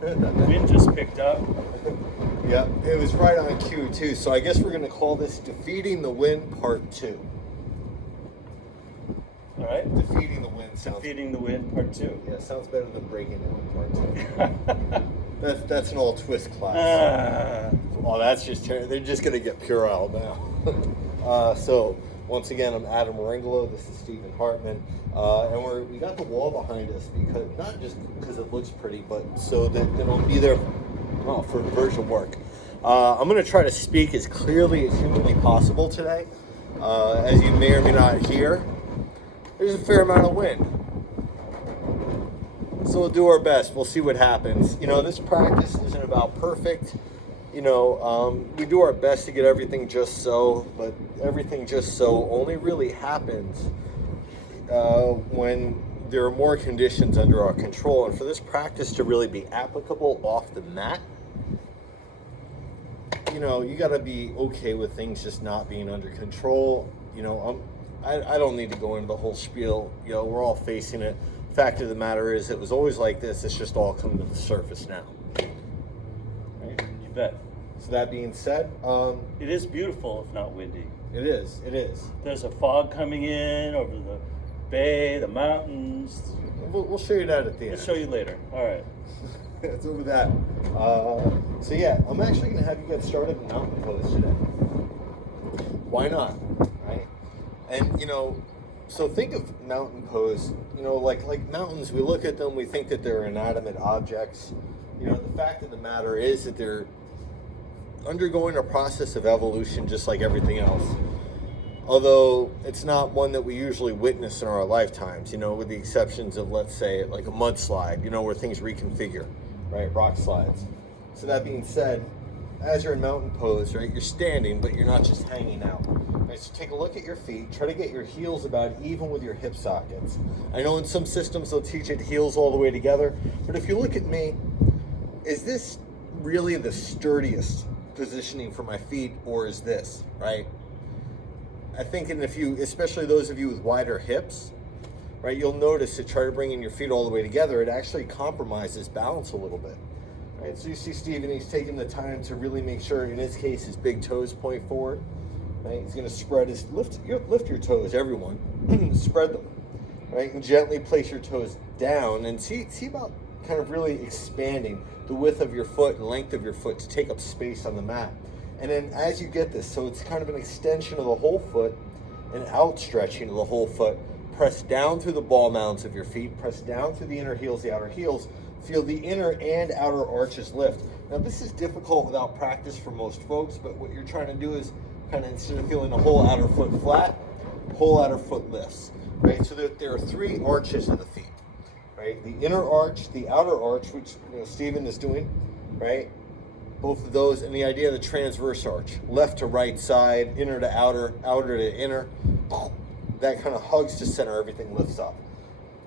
Wind just picked up. Yep, it was right on cue too. So I guess we're going to call this Defeating the Wind Part 2. All right. Defeating the Wind sounds... Defeating the Wind Part 2. Yeah, sounds better than Breaking the Wind Part 2. That's an all twist class. Oh, that's just terrible. They're just going to get puerile now. So, once again, I'm Adam Meringolo. This is Stephen Hartman. And we got the wall behind us, because not just because it looks pretty, but so that it'll be there for version work. I'm going to try to speak as clearly as humanly possible today. As you may or may not hear, there's a fair amount of wind. So we'll do our best. We'll see what happens. You know, this practice isn't about perfect. You know, we do our best to get everything just so, but everything just so only really happens when there are more conditions under our control. And for this practice to really be applicable off the mat, you know, you got to be okay with things just not being under control. You know, I don't need to go into the whole spiel. You know, we're all facing it. Fact of the matter is, it was always like this. It's just all coming to the surface now. Right? You bet. So that being said, it is beautiful, if not windy. It is. It is. There's a fog coming in over the bay, the mountains. We'll show you that at the end. I'll show you later. All right. It's over that. So yeah, I'm actually going to have you get started in mountain pose today. Why not? Right? And you know, so think of mountain pose. You know, like mountains, we look at them, we think that they're inanimate objects. You know, the fact of the matter is that they're undergoing a process of evolution just like everything else. Although it's not one that we usually witness in our lifetimes, you know, with the exceptions of, let's say, like a mudslide, you know, where things reconfigure, right? Rock slides. So that being said, as you're in mountain pose, right, you're standing, but you're not just hanging out. Right, so take a look at your feet. Try to get your heels about even with your hip sockets. I know in some systems they'll teach it heels all the way together, but if you look at me, is this really the sturdiest positioning for my feet, or is this, right? I think, and if you, especially those of you with wider hips, right, you'll notice that try to bring in your feet all the way together, it actually compromises balance a little bit. Right, so you see Stephen, he's taking the time to really make sure, in his case, his big toes point forward. Right, he's going to spread his, lift your toes, everyone, spread them, right, and gently place your toes down, and see about kind of really expanding the width of your foot and length of your foot to take up space on the mat. And then as you get this, so it's kind of an extension of the whole foot, an outstretching of the whole foot. Press down through the ball mounds of your feet, press down through the inner heels, the outer heels. Feel the inner and outer arches lift. Now this is difficult without practice for most folks, but what you're trying to do is kind of, instead of feeling the whole outer foot flat, whole outer foot lifts, right? So there are three arches of the feet, right? The inner arch, the outer arch, which, you know, Stephen is doing, right? Both of those, and the idea of the transverse arch, left to right side, inner to outer, outer to inner, that kind of hugs to center, everything lifts up.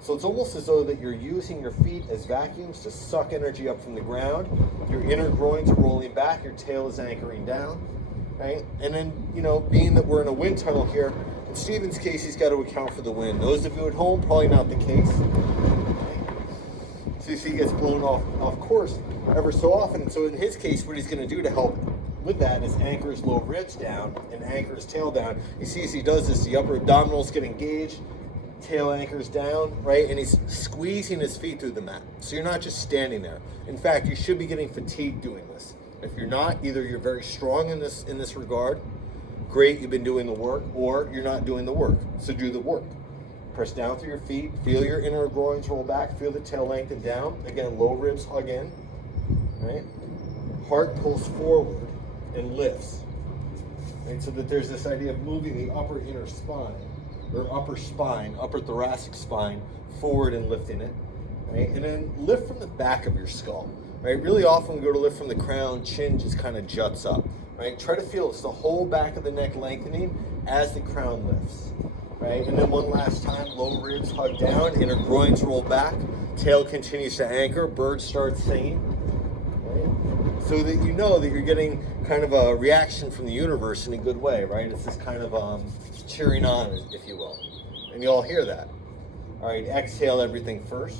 So it's almost as though that you're using your feet as vacuums to suck energy up from the ground. Your inner groins are rolling back, your tail is anchoring down, right? And then, you know, being that we're in a wind tunnel here, in Stephen's case, he's got to account for the wind. Those of you at home, probably not the case. So you see he gets blown off course ever so often. And so in his case, what he's going to do to help with that is anchor his low ribs down and anchor his tail down. You see as he does this, the upper abdominals get engaged, tail anchors down, right? And he's squeezing his feet through the mat. So you're not just standing there. In fact, you should be getting fatigued doing this. If you're not, either you're very strong in this regard, great, you've been doing the work, or you're not doing the work. So do the work. Press down through your feet, feel your inner groins roll back, feel the tail lengthen down. Again, low ribs hug in, right? Heart pulls forward and lifts, right? So that there's this idea of moving the upper inner spine, or upper spine, upper thoracic spine, forward and lifting it, right? And then lift from the back of your skull, right? Really often we go to lift from the crown, chin just kind of juts up, right? Try to feel it's the whole back of the neck lengthening as the crown lifts, right? And then one last time, low ribs hug down, inner groins roll back, tail continues to anchor, bird starts singing, right? So that you know that you're getting kind of a reaction from the universe in a good way, right? It's this kind of cheering on, if you will. And you all hear that. All right, exhale everything first.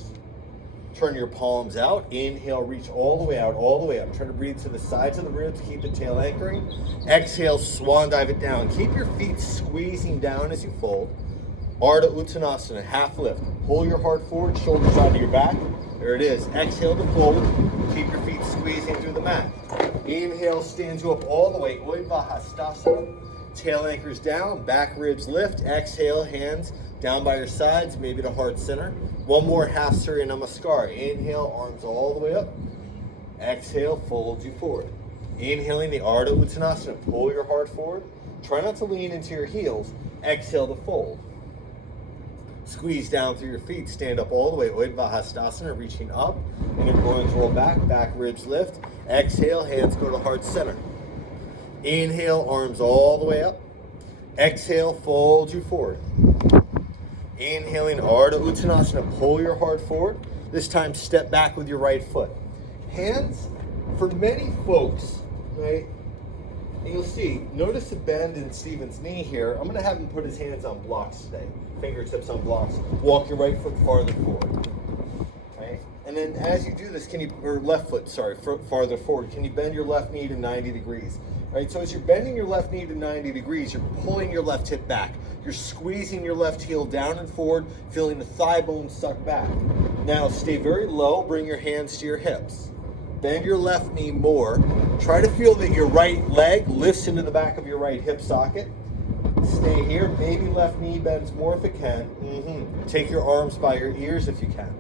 Turn your palms out. Inhale, reach all the way out, all the way up. Try to breathe to the sides of the ribs. Keep the tail anchoring. Exhale, swan dive it down. Keep your feet squeezing down as you fold. Ardha Uttanasana, half lift. Pull your heart forward, shoulders out of your back. There it is. Exhale to fold. Keep your feet squeezing through the mat. Inhale, stands you up all the way. Urdhva Hastasana. Tail anchors down, back ribs lift. Exhale, hands down by your sides, maybe to heart center. One more half Surya Namaskar. Inhale, arms all the way up. Exhale, folds you forward. Inhaling the Ardha Uttanasana, pull your heart forward. Try not to lean into your heels. Exhale to fold. Squeeze down through your feet, stand up all the way. Urdhva Hastasana, reaching up. Inner groins roll back ribs lift. Exhale, hands go to heart center. Inhale, arms all the way up. Exhale, fold you forward. Inhaling Ardha Uttanasana, pull your heart forward. This time, step back with your right foot. Hands, for many folks, right? And you'll see, notice the bend in Steven's knee here. I'm going to have him put his hands on blocks today. Fingertips on blocks. Walk your right foot farther forward. Right? And then as you do this, left foot, farther forward. Can you bend your left knee to 90 degrees? Right? So as you're bending your left knee to 90 degrees, you're pulling your left hip back. You're squeezing your left heel down and forward, feeling the thigh bone suck back. Now stay very low, bring your hands to your hips. Bend your left knee more. Try to feel that your right leg lifts into the back of your right hip socket. Stay here. Maybe left knee bends more if it can. Take your arms by your ears if you can.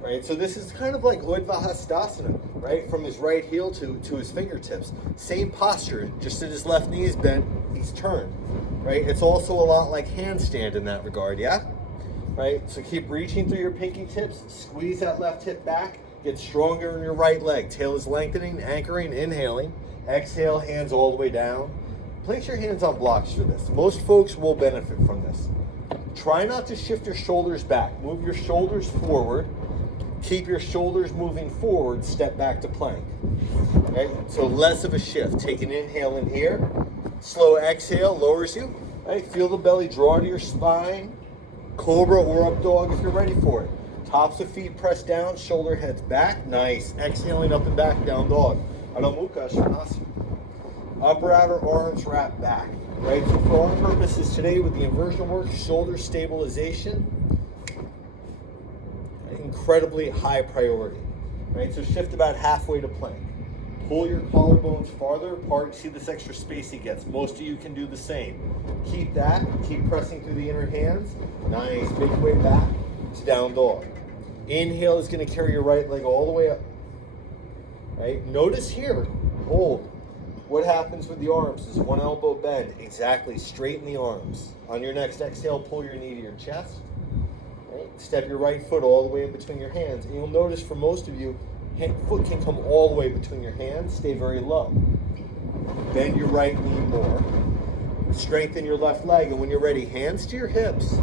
Right? So this is kind of like Urdhva Hastasana, right? From his right heel to his fingertips. Same posture, just that his left knee is bent, he's turned. Right? It's also a lot like handstand in that regard, yeah? Right? So keep reaching through your pinky tips, squeeze that left hip back, get stronger in your right leg. Tail is lengthening, anchoring, inhaling. Exhale, hands all the way down. Place your hands on blocks for this. Most folks will benefit from this. Try not to shift your shoulders back. Move your shoulders forward. Keep your shoulders moving forward, step back to plank. Okay? So less of a shift. Take an inhale in here. Slow exhale, lowers you. Right? Feel the belly draw to your spine. Cobra or up dog if you're ready for it. Tops of feet pressed down, shoulder heads back. Nice. Exhaling up and back, down dog. Adho Mukha Svanasana. Upper outer arms wrap back. Right? So for our purposes today with the inversion work, shoulder stabilization, incredibly high priority. Right? So shift about halfway to plank. Pull your collarbones farther apart. See this extra space he gets. Most of you can do the same. Keep that. Keep pressing through the inner hands. Nice. Big way back to down dog. Inhale is going to carry your right leg all the way up. Right? Notice here. Hold. What happens with the arms is one elbow bend. Exactly. Straighten the arms. On your next exhale, pull your knee to your chest. Right? Step your right foot all the way in between your hands. And you'll notice for most of you, foot can come all the way between your hands. Stay very low. Bend your right knee more. Strengthen your left leg. And when you're ready, hands to your hips.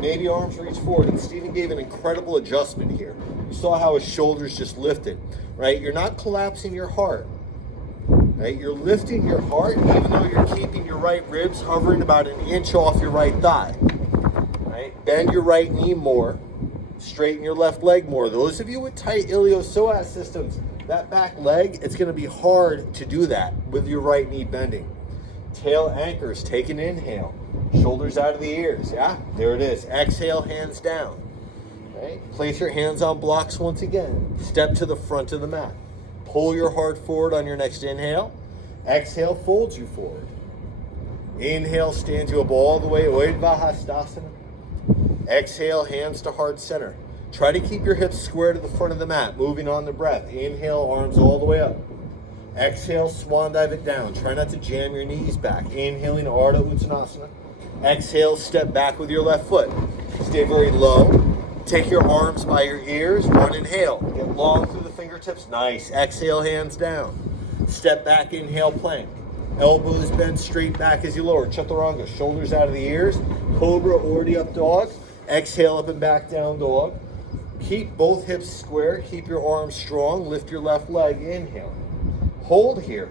Maybe arms reach forward. And Stephen gave an incredible adjustment here. You saw how his shoulders just lifted. Right? You're not collapsing your heart. Right? You're lifting your heart even though you're keeping your right ribs hovering about an inch off your right thigh. Right? Bend your right knee more. Straighten your left leg more. Those of you with tight iliopsoas systems, that back leg, it's going to be hard to do that with your right knee bending. Tail anchors. Take an inhale. Shoulders out of the ears. Yeah? There it is. Exhale, hands down. Right? Place your hands on blocks once again. Step to the front of the mat. Pull your heart forward on your next inhale. Exhale, folds you forward. Inhale, stands you up all the way. Urdhva Hastasana. Exhale, hands to heart center. Try to keep your hips square to the front of the mat. Moving on the breath. Inhale, arms all the way up. Exhale, swan dive it down. Try not to jam your knees back. Inhaling, Ardha Uttanasana. Exhale, step back with your left foot. Stay very low. Take your arms by your ears. One inhale. Get long through the fingertips. Nice. Exhale, hands down. Step back, inhale, plank. Elbows bend straight back as you lower. Chaturanga. Shoulders out of the ears. Cobra or the up dog. Exhale, up and back, down dog. Keep both hips square. Keep your arms strong. Lift your left leg. Inhale. Hold here.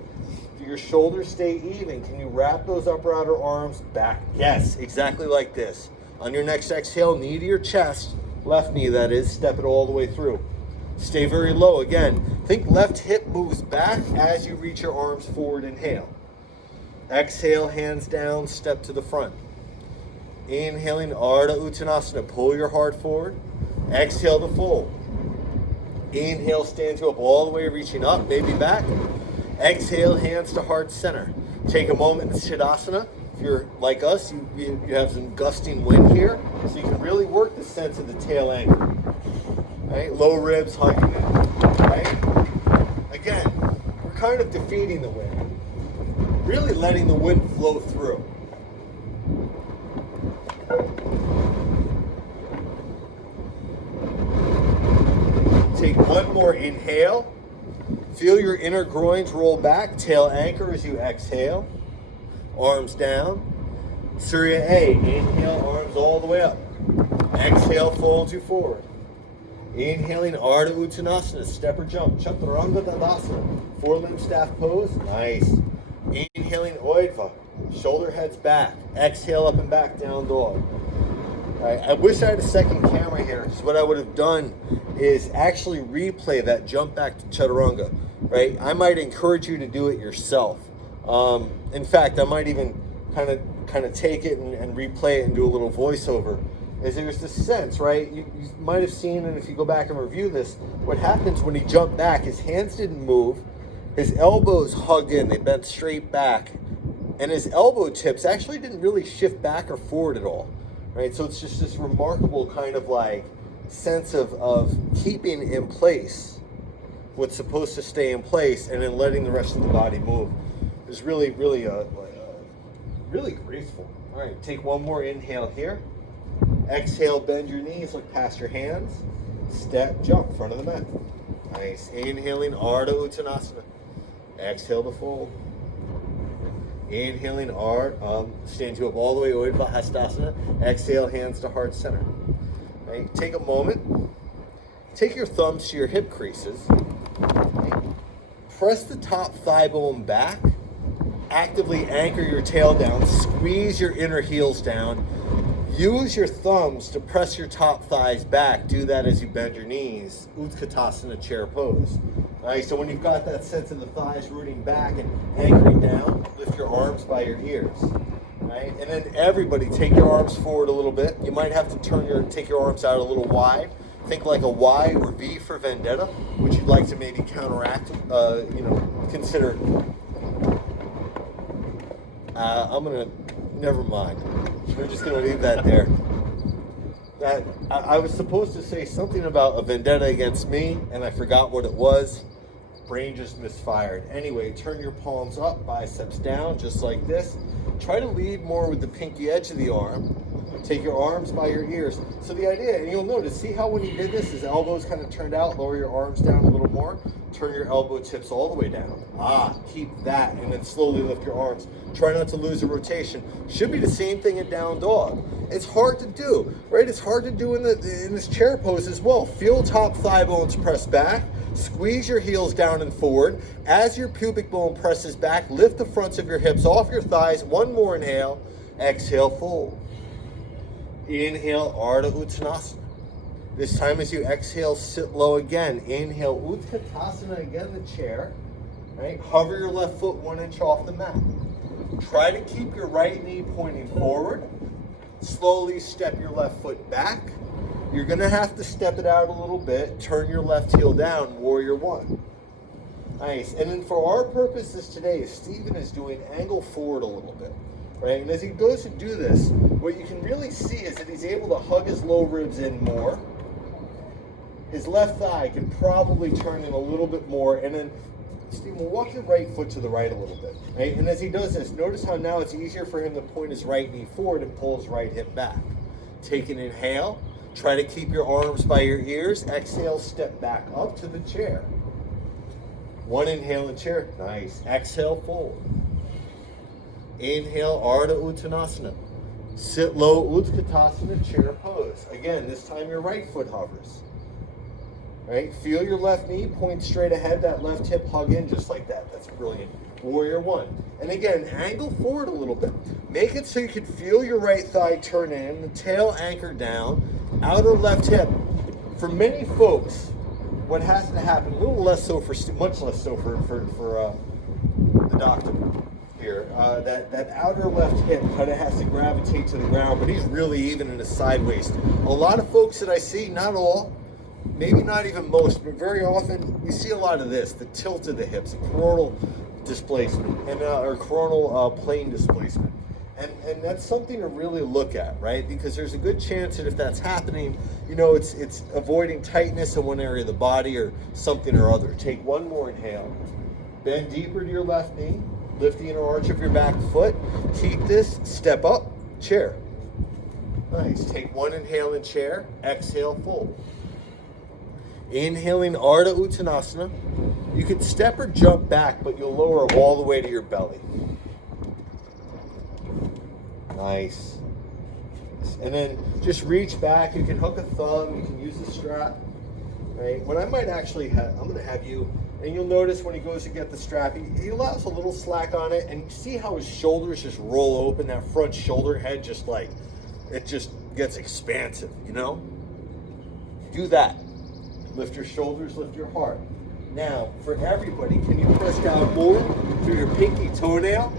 Do your shoulders stay even? Can you wrap those upper outer arms back? Yes, exactly like this. On your next exhale, knee to your chest. Left knee, that is. Step it all the way through. Stay very low. Again, think left hip moves back as you reach your arms forward. Inhale. Exhale, hands down, step to the front. Inhaling, Ardha Uttanasana. Pull your heart forward. Exhale to fold. Inhale, stand you up all the way, reaching up, maybe back. Exhale, hands to heart center. Take a moment in Siddhasana. If you're like us, you have some gusting wind here, so you can really work the sense of the tail angle. Right? Low ribs, hugging it. Right? Again, we're kind of defeating the wind. Really letting the wind flow through. Take one more inhale. Feel your inner groins roll back. Tail anchor as you exhale. Arms down. Surya A. Inhale, arms all the way up. Exhale, fold you forward. Inhaling, Ardha Uttanasana. Step or jump. Chaturanga Dandasana. Four-limb staff pose. Nice. Inhaling, Oidva. Shoulder heads back. Exhale, up and back, down dog. Right. I wish I had a second camera here, because what I would have done is actually replay that jump back to Chaturanga, right? I might encourage you to do it yourself. In fact, I might even kind of take it and replay it and do a little voiceover. Is there's this sense, right? You might have seen, and if you go back and review this, what happens when he jumped back, his hands didn't move, his elbows hugged in, they bent straight back, and his elbow tips actually didn't really shift back or forward at all. Right, so it's just this remarkable kind of like sense of keeping in place what's supposed to stay in place and then letting the rest of the body move. It's really, really, really graceful. All right, take one more inhale here. Exhale, bend your knees, look past your hands. Step, jump, front of the mat. Nice. Inhaling, Ardha Uttanasana. Exhale to fold. Inhaling, stand you up all the way, Uddiyana Hastasana. Exhale, hands to heart center. Right? Take a moment. Take your thumbs to your hip creases. Right? Press the top thigh bone back. Actively anchor your tail down. Squeeze your inner heels down. Use your thumbs to press your top thighs back. Do that as you bend your knees. Utkatasana, chair pose. All right, so when you've got that sense of the thighs rooting back and anchoring down, lift your arms by your ears. Right? And then everybody take your arms forward a little bit. You might have to take your arms out a little wide. Think like a Y or V for Vendetta, which you'd like to maybe counteract, consider. Never mind. We're just gonna leave that there. That I was supposed to say something about a vendetta against me, and I forgot what it was. Brain just misfired. Anyway, turn your palms up, biceps down, just like this. Try to lead more with the pinky edge of the arm. Take your arms by your ears. So the idea, and you'll notice, see how when he did this, his elbows kind of turned out, lower your arms down a little more, turn your elbow tips all the way down. Keep that, and then slowly lift your arms. Try not to lose a rotation. Should be the same thing in down dog. It's hard to do, right? It's hard to do in this chair pose as well. Feel top thigh bones press back. Squeeze your heels down and forward. As your pubic bone presses back, lift the fronts of your hips off your thighs. One more inhale. Exhale, fold. Inhale, Ardha Uttanasana. This time as you exhale, sit low again. Inhale, Utkatasana again, the chair. Right? Hover your left foot 1 inch off the mat. Try to keep your right knee pointing forward. Slowly step your left foot back. You're going to have to step it out a little bit. Turn your left heel down, warrior one. Nice. And then for our purposes today, Stephen is doing angle forward a little bit. Right? And as he goes to do this, what you can really see is that he's able to hug his low ribs in more. His left thigh can probably turn in a little bit more. And then Stephen will walk your right foot to the right a little bit. Right? And as he does this, notice how now it's easier for him to point his right knee forward and pull his right hip back. Take an inhale. Try to keep your arms by your ears. Exhale, step back up to the chair. One inhale in chair. Nice. Exhale, fold. Inhale, Ardha Uttanasana. Sit low, Utkatasana, chair pose. Again, this time your right foot hovers. Right? Feel your left knee, point straight ahead, that left hip hug in just like that. That's brilliant. Warrior one. And again, angle forward a little bit. Make it so you can feel your right thigh turn in, the tail anchor down, outer left hip. For many folks, what has to happen, a little less so for, much less so for the doctor here, that outer left hip kind of has to gravitate to the ground, but he's really even in a sideways. A lot of folks that I see, not all, maybe not even most, but very often we see a lot of this, the tilt of the hips, the coronal displacement, and or coronal plane displacement. And that's something to really look at, right? Because there's a good chance that if that's happening, you know, it's avoiding tightness in one area of the body or something or other. Take one more inhale. Bend deeper to your left knee. Lift the inner arch of your back foot. Keep this. Step up. Chair. Nice. Take one inhale in chair. Exhale, fold. Inhaling Ardha Uttanasana. You could step or jump back, but you'll lower all the way to your belly. Nice. And then just reach back. You can hook a thumb. You can use the strap. Right? What I might actually have, I'm going to have you, and you'll notice when he goes to get the strap, he allows a little slack on it, and you see how his shoulders just roll open, that front shoulder head just like, it just gets expansive, you know? Do that. Lift your shoulders, lift your heart. Now, for everybody, can you press down more through your pinky toenail?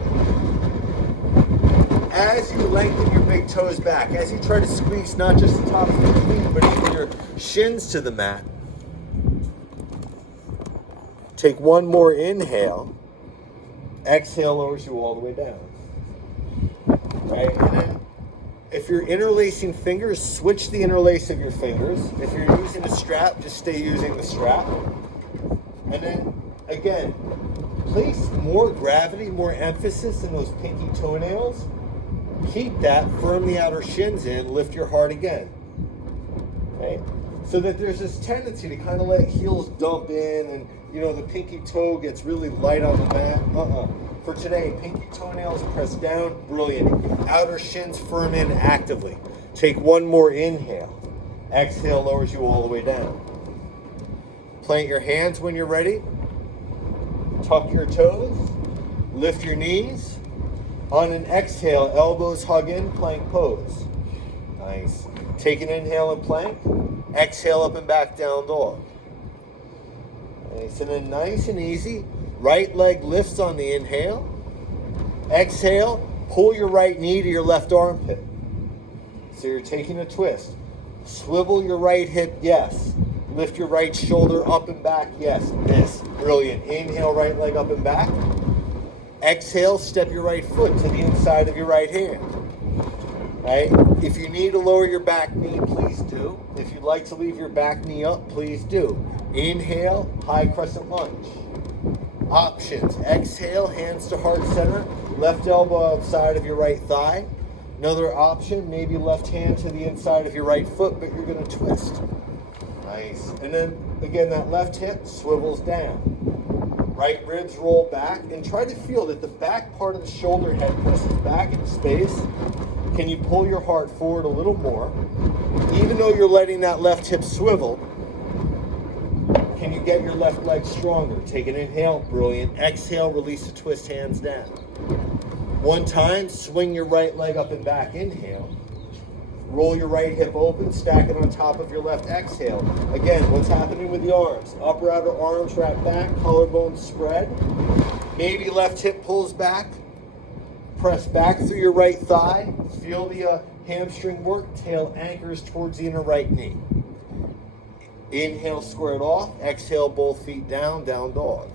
As you lengthen your big toes back, as you try to squeeze not just the top of your feet, but even your shins to the mat. Take one more inhale. Exhale lowers you all the way down. Right? And then if you're interlacing fingers, switch the interlace of your fingers. If you're using a strap, just stay using the strap. And then, again, place more gravity, more emphasis in those pinky toenails. Keep that, firm the outer shins in, lift your heart again. Okay? So that there's this tendency to kind of let heels dump in and, you know, the pinky toe gets really light on the mat. For today, pinky toenails press down, brilliant. Outer shins firm in actively. Take one more inhale. Exhale lowers you all the way down. Plant your hands when you're ready. Tuck your toes. Lift your knees. On an exhale, elbows hug in, plank pose. Nice. Take an inhale and plank. Exhale up and back, down dog. Nice. And then nice and easy, right leg lifts on the inhale. Exhale, pull your right knee to your left armpit. So you're taking a twist. Swivel your right hip, yes. Lift your right shoulder up and back, yes. This, brilliant. Inhale, right leg up and back. Exhale, step your right foot to the inside of your right hand. Right? If you need to lower your back knee, please do. If you'd like to leave your back knee up, please do. Inhale, high crescent lunge. Options. Exhale, hands to heart center. Left elbow outside of your right thigh. Another option, maybe left hand to the inside of your right foot, but you're going to twist. Nice. And then, again, that left hip swivels down. Right ribs roll back, and try to feel that the back part of the shoulder head presses back into space. Can you pull your heart forward a little more? Even though you're letting that left hip swivel, can you get your left leg stronger? Take an inhale, brilliant. Exhale, release the twist, hands down. One time, swing your right leg up and back, inhale. Roll your right hip open, stack it on top of your left exhale. Again, what's happening with the arms? Upper outer arms wrap back, collarbone spread. Maybe left hip pulls back. Press back through your right thigh. Feel the hamstring work. Tail anchors towards the inner right knee. Inhale, square it off. Exhale, both feet down, down dog.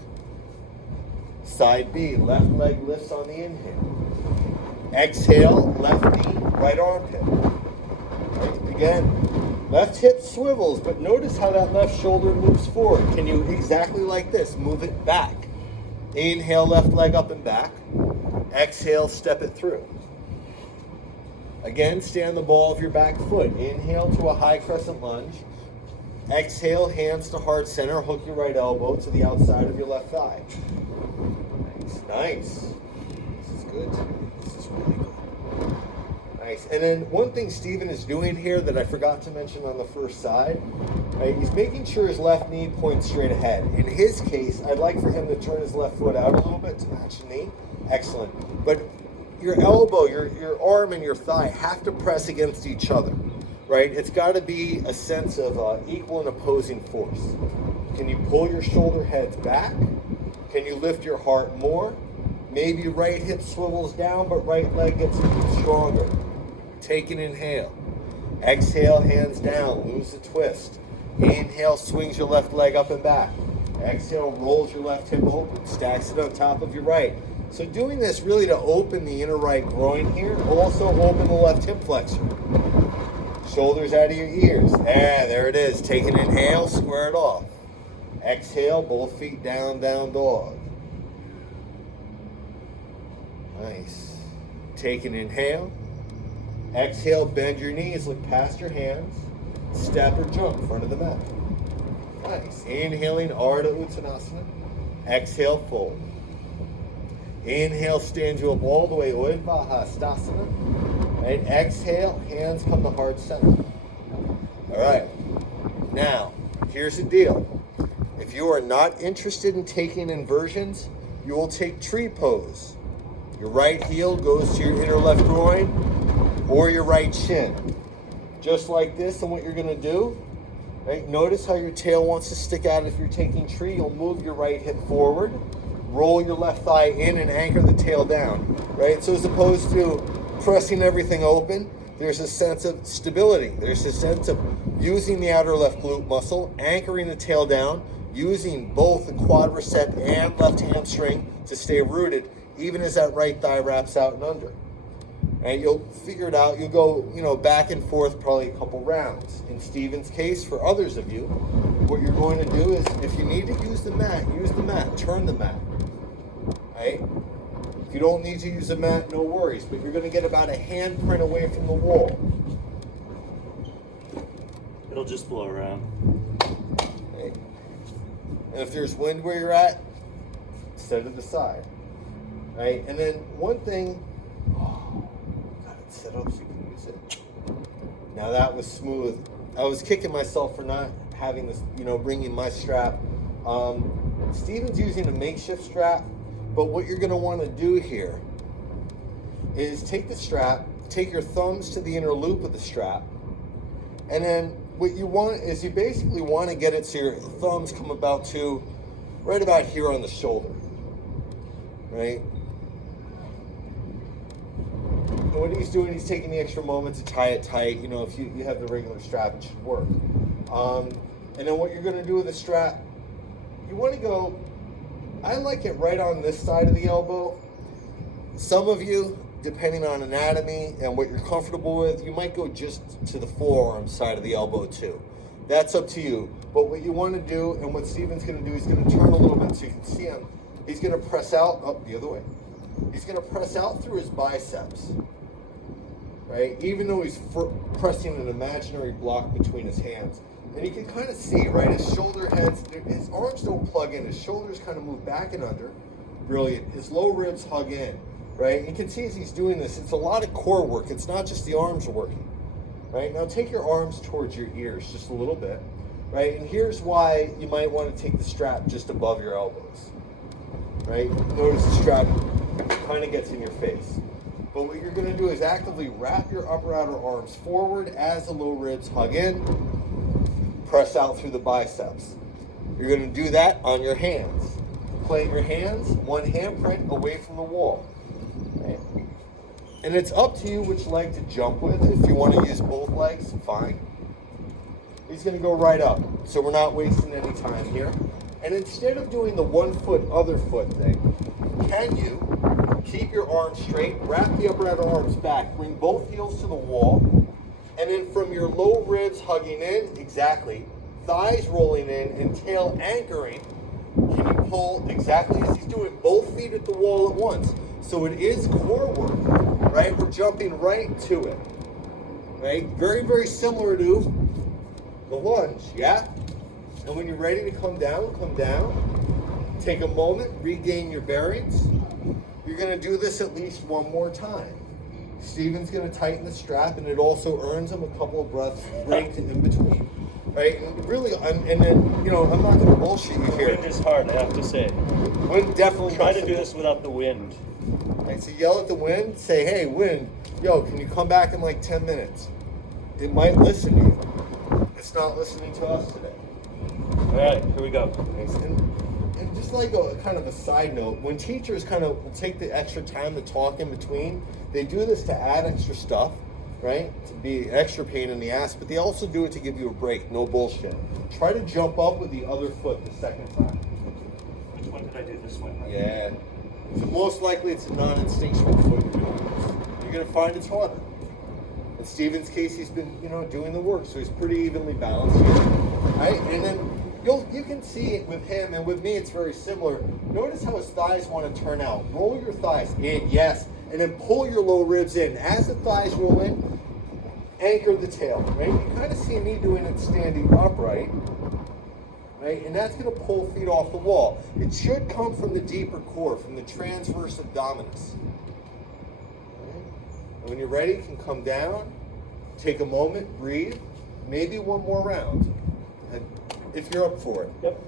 Side B, left leg lifts on the inhale. Exhale, left knee, right armpit. Right, again, left hip swivels, but notice how that left shoulder moves forward. Can you, exactly like this, move it back. Inhale, left leg up and back. Exhale, step it through. Again, stay on the ball of your back foot. Inhale to a high crescent lunge. Exhale, hands to heart center. Hook your right elbow to the outside of your left thigh. Nice. This is good. This is really good. Nice. And then one thing Steven is doing here that I forgot to mention on the first side, right, he's making sure his left knee points straight ahead. In his case, I'd like for him to turn his left foot out a little bit to match the knee. Excellent. But your elbow, your arm, and your thigh have to press against each other, right? It's got to be a sense of equal and opposing force. Can you pull your shoulder heads back? Can you lift your heart more? Maybe right hip swivels down, but right leg gets even stronger. Take an inhale. Exhale, hands down, lose the twist. Inhale, swings your left leg up and back. Exhale, rolls your left hip open, stacks it on top of your right. So doing this really to open the inner right groin here, also open the left hip flexor. Shoulders out of your ears. There it is. Take an inhale, square it off. Exhale, both feet down, down dog. Nice. Take an inhale. Exhale, bend your knees, look past your hands. Step or jump in front of the mat. Nice. Inhaling, Ardha Uttanasana. Exhale, fold. Inhale, stand you up all the way, Urdhva Hastasana. Right? Exhale, hands come to heart center. All right. Now, here's the deal. If you are not interested in taking inversions, you will take tree pose. Your right heel goes to your inner left groin or your right shin. Just like this, and what you're going to do, right? Notice how your tail wants to stick out. If you're taking tree, you'll move your right hip forward, roll your left thigh in and anchor the tail down, right? So as opposed to pressing everything open, there's a sense of stability. There's a sense of using the outer left glute muscle, anchoring the tail down, using both the quadricep and left hamstring to stay rooted, even as that right thigh wraps out and under. And you'll figure it out. You'll go, back and forth probably a couple rounds. In Steven's case, for others of you, what you're going to do is, if you need to use the mat, turn the mat, right? If you don't need to use the mat, no worries, but you're going to get about a handprint away from the wall. It'll just blow around. Okay. And if there's wind where you're at, set it to the side, right? And then one thing, got it set up so you can use it. Now that was smooth. I was kicking myself for not having this, bringing my strap. Steven's using a makeshift strap, but what you're going to want to do here is take the strap, take your thumbs to the inner loop of the strap, and then what you want is you basically want to get it so your thumbs come about to right about here on the shoulder, right? And what he's doing, he's taking the extra moment to tie it tight. If you have the regular strap, it should work. And then what you're going to do with the strap, you want to go, I like it right on this side of the elbow. Some of you, depending on anatomy and what you're comfortable with, you might go just to the forearm side of the elbow too. That's up to you. But what you want to do, and what Steven's going to do, he's going to turn a little bit so you can see him. He's going to press out, the other way. He's going to press out through his biceps, right? Even though he's pressing an imaginary block between his hands. And you can kind of see, right? His shoulder heads, his arms don't plug in. His shoulders kind of move back and under. Brilliant. His low ribs hug in, right? You can see as he's doing this, it's a lot of core work. It's not just the arms working, right? Now take your arms towards your ears just a little bit, right? And here's why you might want to take the strap just above your elbows, right? Notice the strap kind of gets in your face. But what you're going to do is actively wrap your upper outer arms forward as the low ribs hug in. Press out through the biceps. You're going to do that on your hands. Plant your hands, one handprint away from the wall. Okay. And it's up to you which leg to jump with. If you want to use both legs, fine. He's going to go right up. So we're not wasting any time here. And instead of doing the 1 foot, other foot thing, can you keep your arms straight, wrap the upper outer arms back, bring both heels to the wall, and then from your low ribs hugging in, exactly, thighs rolling in and tail anchoring, can you pull exactly as he's doing, both feet at the wall at once. So it is core work, right? We're jumping right to it, right? Very, very similar to the lunge, yeah? And when you're ready to come down, take a moment, regain your bearings. You're gonna do this at least one more time. Steven's going to tighten the strap, and it also earns him a couple of breaths breaks in between, right? And really, and then, I'm not going to bullshit you here. Wind is hard, I have to say. Wind definitely. Try to do this without the wind. Right, so yell at the wind, say, hey, wind, can you come back in like 10 minutes? It might listen to you. It's not listening to us today. All right, here we go. Nice. And just like a kind of a side note, when teachers kind of will take the extra time to talk in between, they do this to add extra stuff, right? To be extra pain in the ass, but they also do it to give you a break. No bullshit. Try to jump up with the other foot the second time. Which one did I do? This one? Right? Yeah. So most likely it's a non-instinctual foot you're doing. You're gonna find it's harder. In Steven's case, he's been, doing the work, so he's pretty evenly balanced here, right? And then you can see it with him, and with me, it's very similar. Notice how his thighs want to turn out. Roll your thighs in, yes, and then pull your low ribs in. As the thighs roll in, anchor the tail, right? You kind of see me doing it standing upright, right? And that's going to pull feet off the wall. It should come from the deeper core, from the transverse abdominis. And when you're ready, you can come down, take a moment, breathe, maybe one more round, if you're up for it. Yep.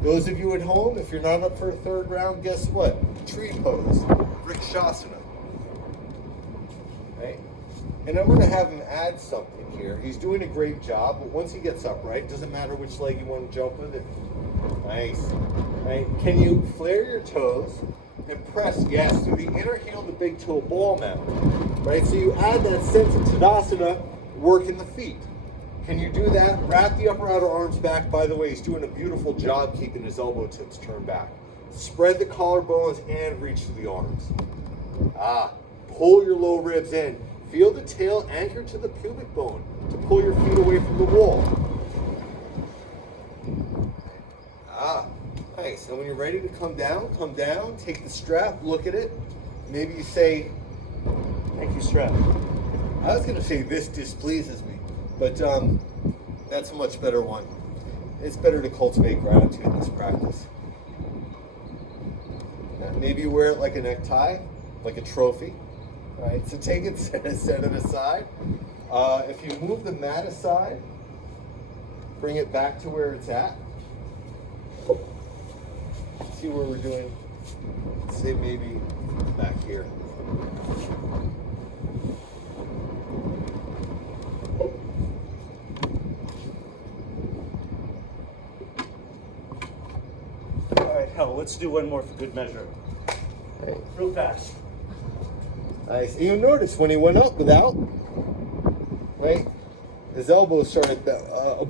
Those of you at home, if you're not up for a third round, guess what? Tree pose, Vrikshasana. Right? And I'm going to have him add something here. He's doing a great job, but once he gets upright, doesn't matter which leg you want to jump with it. Nice. Right? Can you flare your toes and press, yes, through the inner heel, the big toe ball mount. Right? So you add that sense of Tadasana, working the feet. Can you do that? Wrap the upper outer arms back. By the way, he's doing a beautiful job keeping his elbow tips turned back. Spread the collarbones and reach through the arms. Pull your low ribs in. Feel the tail anchored to the pubic bone to pull your feet away from the wall. Nice. And when you're ready to come down, take the strap, look at it. Maybe you say, Thank you, strap. I was going to say this displeases me, but that's a much better one. It's better to cultivate gratitude in this practice. Maybe you wear it like a necktie, like a trophy. Right? So take it, set it aside. If you move the mat aside, bring it back to where it's at. See where we're doing, say maybe back here. All right, hell, let's do one more for good measure. Right. Real fast. Nice. And you notice when he went up without, right? His elbow started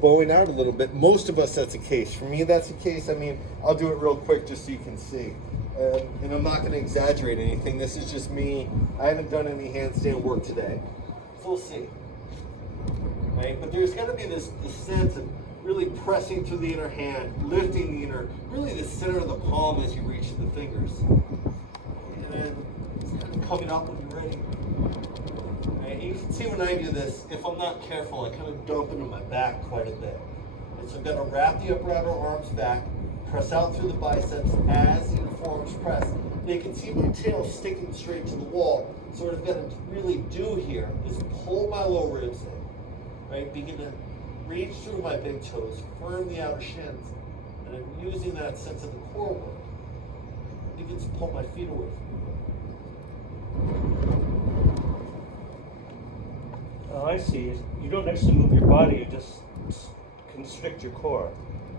bowing out a little bit. Most of us, that's the case. For me, that's the case. I mean, I'll do it real quick just so you can see. And I'm not going to exaggerate anything. This is just me. I haven't done any handstand work today. So we'll see. Right? But there's got to be this sense of really pressing through the inner hand, lifting the inner, really the center of the palm as you reach to the fingers. And then it's kind of coming up when you're ready. And you can see when I do this, if I'm not careful, I kind of dump into my back quite a bit. And so I've got to wrap the upper outer arms back, press out through the biceps as the forearms press. And you can see my tail sticking straight to the wall. So what I've got to really do here is pull my low ribs in, right? Begin to reach through my big toes, firm the outer shins, and I'm using that sense of the core work. Begin to pull my feet away from me. Oh, I see. You don't actually move your body, you just constrict your core.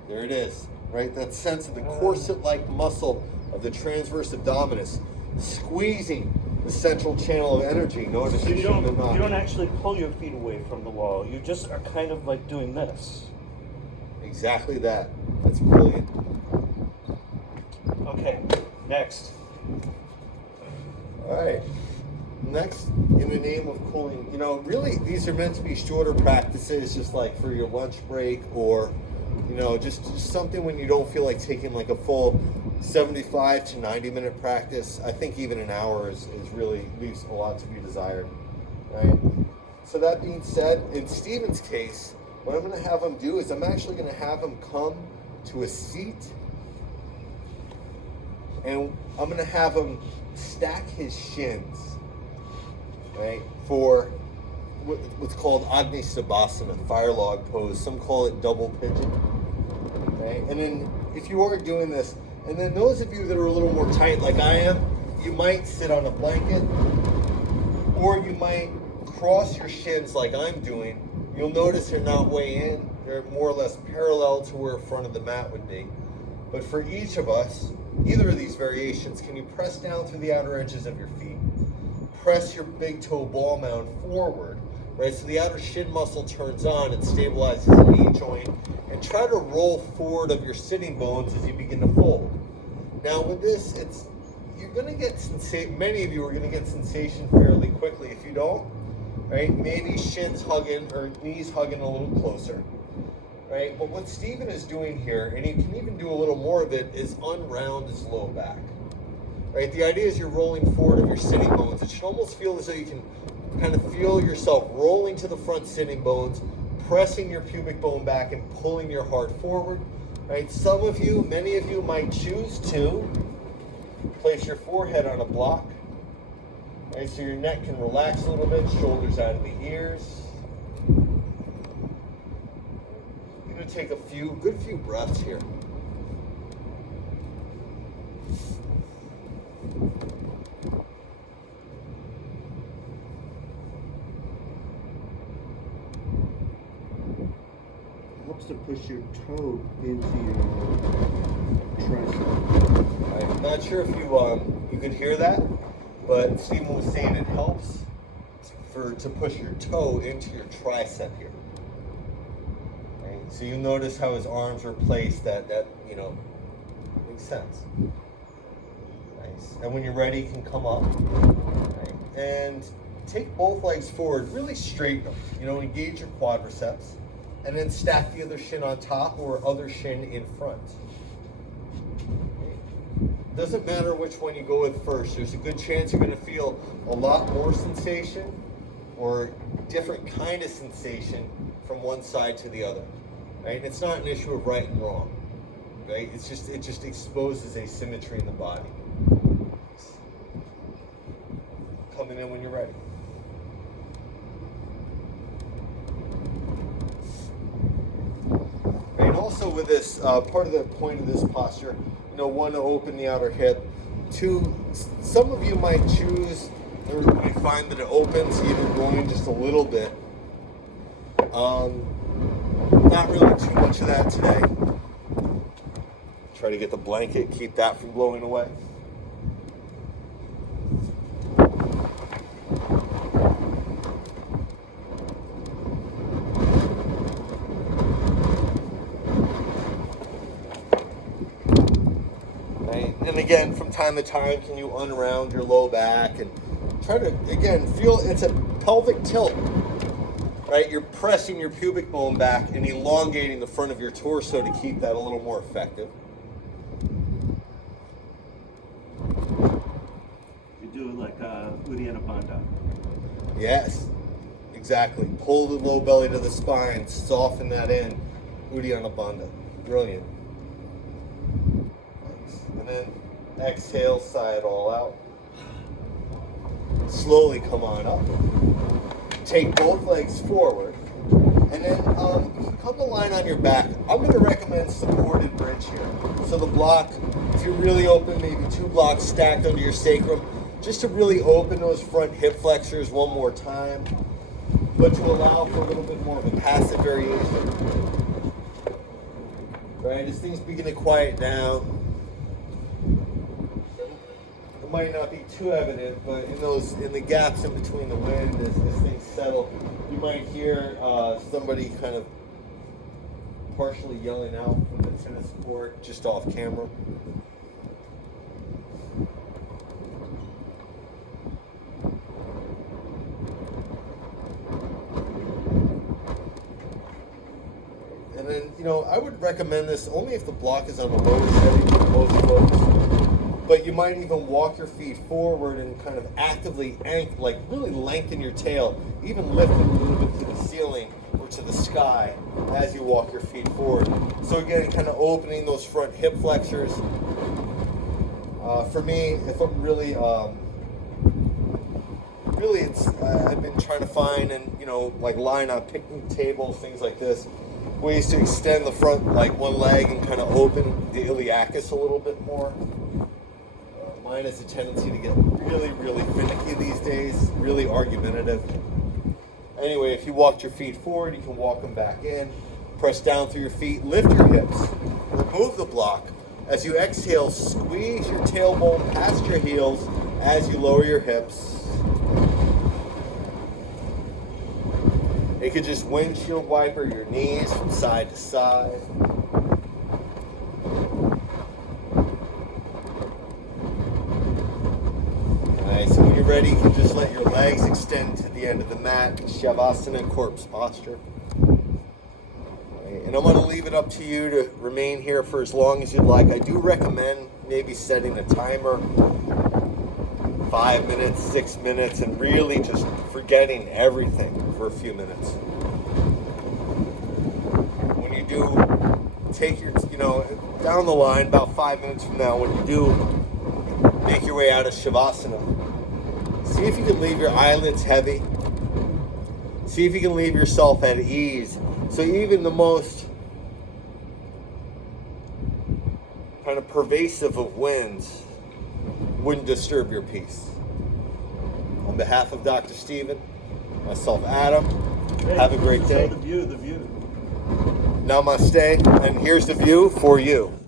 There it is, right? That sense of the corset-like muscle of the transverse abdominis squeezing the central channel of energy. Notice So you don't not. actually pull your feet away from the wall. You just are kind of like doing this. Exactly that. That's brilliant. Okay, next. All right. Next, in the name of cooling, really these are meant to be shorter practices, just like for your lunch break or, just something when you don't feel like taking like a full 75 to 90-minute practice. I think even an hour is really leaves a lot to be desired, right? So that being said, in Steven's case, what I'm going to have him do is I'm actually going to have him come to a seat, and I'm going to have him stack his shins, right, for what's called Agni Stabhasana, fire log pose. Some call it double pigeon, right? And then if you are doing this, and then those of you that are a little more tight like I am, you might sit on a blanket, or you might cross your shins like I'm doing. You'll notice they're not way in, They're more or less parallel to where the front of the mat would be. But for each of us, either of these variations, can you press down through the outer edges of your feet? Press your big toe ball mound forward, right? So the outer shin muscle turns on and stabilizes the knee joint. And try to roll forward of your sitting bones as you begin to fold. Now with this, you're going to get sensation. Many of you are going to get sensation fairly quickly. If you don't, right, maybe shins hugging or knees hugging a little closer, right? But what Stephen is doing here, and he can even do a little more of it, is unround his low back, right? The idea is you're rolling forward of your sitting bones. It should almost feel as though you can kind of feel yourself rolling to the front sitting bones, pressing your pubic bone back and pulling your heart forward, right? Some of you, many of you might choose to place your forehead on a block, right? So your neck can relax a little bit, shoulders out of the ears. You're going to take a good few breaths here. To push your toe into your tricep. I'm not sure if you could hear that, but Stephen was saying it helps to push your toe into your tricep here. Right? So you notice how his arms are placed. That makes sense. Nice. And when you're ready, you can come up, right? And take both legs forward. Really straighten them. Engage your quadriceps. And then stack the other shin on top or other shin in front. Doesn't matter which one you go with first. There's a good chance you're going to feel a lot more sensation or different kind of sensation from one side to the other. Right? And it's not an issue of right and wrong. Right? It just exposes asymmetry in the body. Coming in when you're ready. And also with this, part of the point of this posture, one, to open the outer hip. Two, some of you might choose, or might find that it opens even going just a little bit. Not really too much of that today. Try to get the blanket, keep that from blowing away. And again, from time to time, can you unround your low back and try to, again, feel it's a pelvic tilt, right? You're pressing your pubic bone back and elongating the front of your torso to keep that a little more effective. You do it like Uddiyana Bandha. Yes, exactly. Pull the low belly to the spine, soften that in. Uddiyana Bandha. Brilliant. And then exhale, sigh it all out. Slowly come on up. Take both legs forward. And then come to line on your back. I'm going to recommend supported bridge here. So the block, if you're really open, maybe 2 blocks stacked under your sacrum, just to really open those front hip flexors one more time, but to allow for a little bit more of a passive variation. Right, as things begin to quiet down, might not be too evident, but in the gaps in between the wind, as things settle, you might hear somebody kind of partially yelling out from the tennis court just off camera. And then, I would recommend this only if the block is on the lower setting for most folks. But you might even walk your feet forward and kind of actively really lengthen your tail, even lift it a little bit to the ceiling or to the sky as you walk your feet forward. So again, kind of opening those front hip flexors. For me, if I'm really it's I've been trying to find and lying on picnic tables, things like this, ways to extend the front one leg and kind of open the iliacus a little bit more. Mine has a tendency to get really, really finicky these days, really argumentative. Anyway, if you walked your feet forward, you can walk them back in. Press down through your feet, lift your hips, remove the block. As you exhale, squeeze your tailbone past your heels as you lower your hips. You could just windshield wiper your knees from side to side. Nice. So when you're ready, you can just let your legs extend to the end of the mat. Shavasana, corpse posture. And I'm going to leave it up to you to remain here for as long as you'd like. I do recommend maybe setting a timer, 5 minutes, 6 minutes, and really just forgetting everything for a few minutes. When you do take your, down the line, about 5 minutes from now, when you do make your way out of Shavasana, see if you can leave your eyelids heavy. See if you can leave yourself at ease. So even the most kind of pervasive of winds wouldn't disturb your peace. On behalf of Dr. Stephen, myself, Adam, have a great day. The view. Namaste, and here's the view for you.